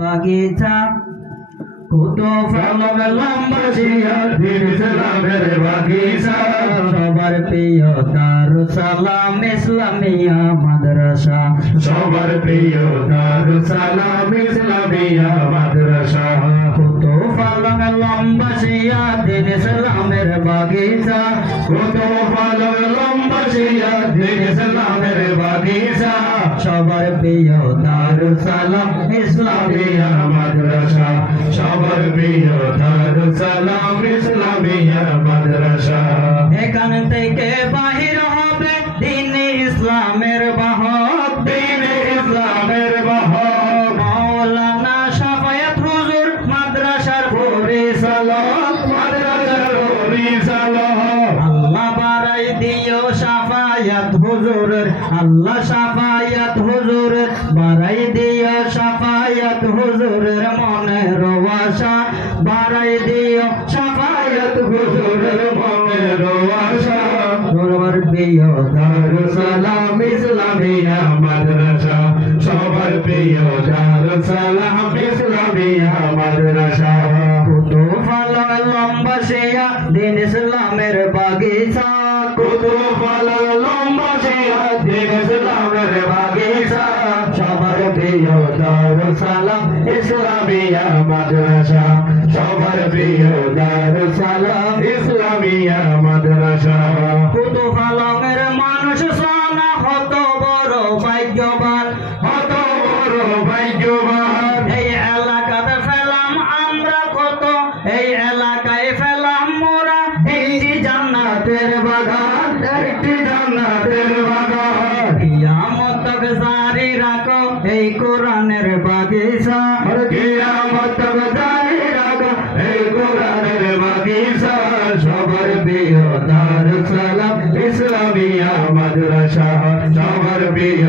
বাগিচা কত ফলক লম্বা দিন ইসলামের বাগিচা সবার প্রিয় দারুস সালাম ইসলামিয়া মাদ্রাসা সবার প্রিয় দারুস সালাম ইসলামিয়া মাদ্রাসা কত ফলক লম্বা দিন ইসলামের বাগিচা কত ফলক লম্বা দিন ইসলামের বাগিচা সবার প্রিয় দারুস সালাম ইসলামিয়া মাদ্রাসা সবার প্রিয় দারুস সালাম ইসলামিয়া মাদ্রাসা এখান থেকে বাহির হবে দিন ইসলামের বাহক দিন ইসলামের বাহক মাওলানা শাফায়াত হুজুর মাদ্রাসার পরিচালক মাদ্রাসার পরিচালক আল্লাহ বাড়াই দিও শাফায়াত হুজুরের আল্লাহ শাফায়াত হুজুরের বাড়াই দিও শাফায়াত হুজুরের মনের আশা বাড়াই দিও শাফায়াত হুজুরের মনের আশা সবার প্রিয় দারুস সালাম ইসলামিয়া মাদ্রাসা সবার প্রিয় দারুস সালাম ইসলামিয়া মাদ্রাসা কত ফলক লম্বা দিন ইসলামের বাগিচা কত ফলক লম্বা দিন ইসলামের বাগিচা সবার প্রিয় দারুস সালাম ইসলামিয়া মাদ্রাসা সবার প্রিয় দারুস সালাম ইসলামিয়া মাদ্রাসা কত ফলকের মানুষ সোনা কত বড় ভাগ্যবান কত বড় ভাগ্যবান এই এলাকাতে ফেলাম আমরা কত এই এলাকায় ফেলাম মোরা একটি জান্নাতের বাগান একটি জান্নাতের বাগান কিয়ামত তক জারি রাখো এই কোরআনের বাগিচা কিয়ামত তক জারি রাখো এই কোরআনের বাগিচা সবার প্রিয় দারুস সালাম ইসলামিয়া মাদ্রাসা সবার প্রিয়